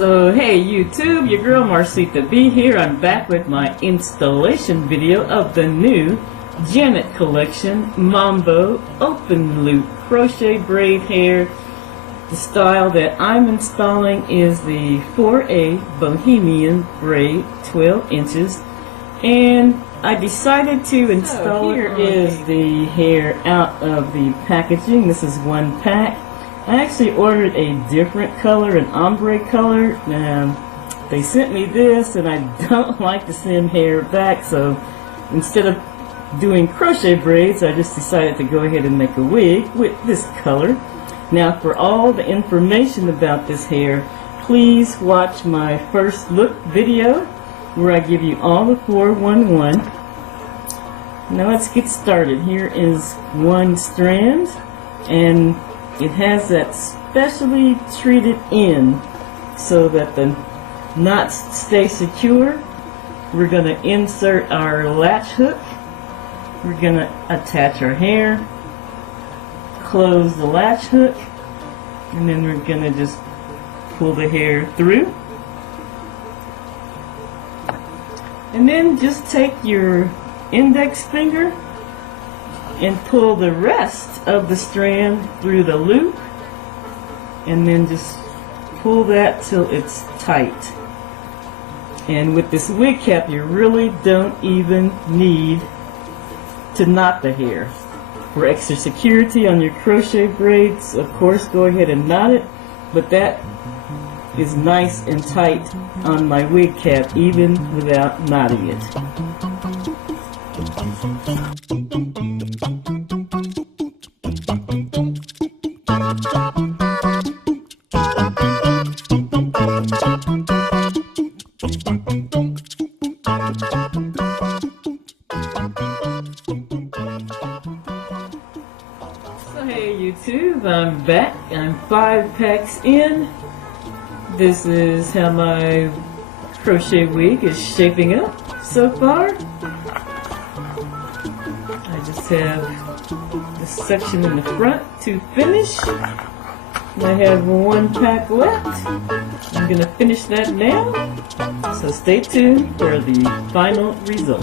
So hey YouTube, your girl Marcita B here. I'm back with my installation video of the new Janet collection Mambo open loop crochet braid hair. The style that I'm installing is the 4A Bohemian braid, 12 inches, and I decided to install Here is the hair out of the packaging. This is one pack. I actually ordered a different color, an ombre color. They sent me this and I don't like to send hair back, so instead of doing crochet braids, I just decided to go ahead and make a wig with this color. Now for all the information about this hair, please watch my first look video where I give you all the 411. Now let's get started. Here is one strand, and it has that specially treated end so that the knots stay secure. We're going to insert our latch hook. We're going to attach our hair, close the latch hook, and then we're going to just pull the hair through. And then just take your index finger and pull the rest of the strand through the loop, and then just pull that till it's tight. And with this wig cap, you really don't even need to knot the hair. For extra security on your crochet braids, of course, go ahead and knot it, but that is nice and tight on my wig cap even without knotting it. So hey YouTube, I'm back. I'm 5 packs in. This is how my crochet wig is shaping up so far. I just have this section in the front to finish. I have 1 pack left. I'm going to finish that now. So stay tuned for the final result.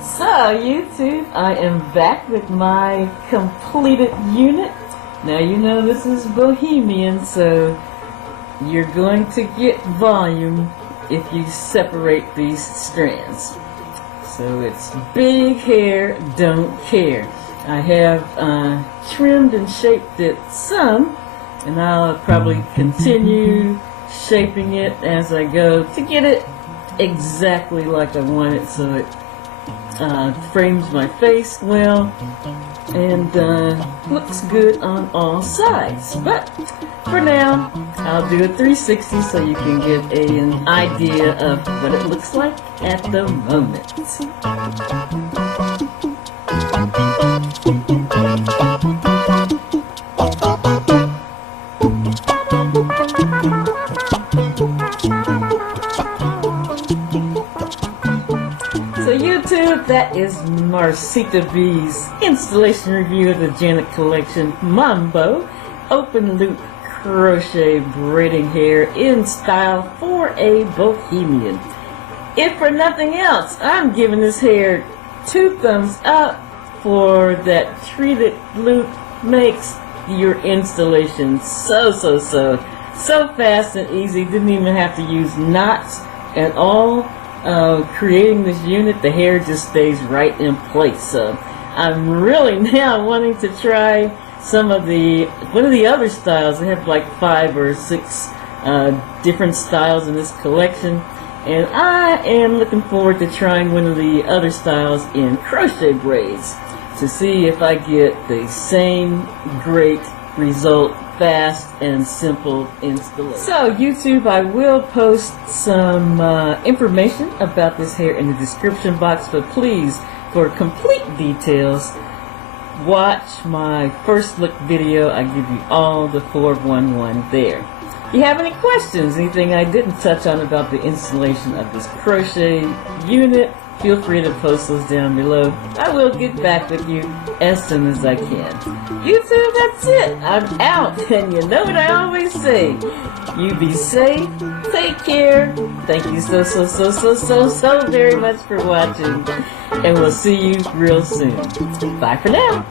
So YouTube, I am back with my completed unit. Now you know this is Bohemian, so you're going to get volume if you separate these strands. So it's big hair, don't care. I have trimmed and shaped it some, and I'll probably continue shaping it as I go to get it exactly like I want it, so it frames my face well and looks good on all sides. But for now, I'll do a 360 so you can get an idea of what it looks like at the moment. So YouTube, that is Marcita B's installation review of the Janet collection Mambo open loop crochet braiding hair in style 4A Bohemian. If for nothing else, I'm giving this hair 2 thumbs up for that treated loop. Makes your installation so fast and easy. Didn't even have to use knots at all. Creating this unit, the hair just stays right in place. So I'm really now wanting to try some of one of the other styles. They have like 5 or 6 different styles in this collection, and I am looking forward to trying one of the other styles in crochet braids to see if I get the same great result, fast and simple installation. So YouTube, I will post some information about this hair in the description box, but please, for complete details, watch my first look video. I give you all the 411 there. If you have any questions, anything I didn't touch on about the installation of this crochet unit, feel free to post those down below. I will get back with you as soon as I can. YouTube, that's it. I'm out. And you know what I always say. You be safe. Take care. Thank you so very much for watching. And we'll see you real soon. Bye for now.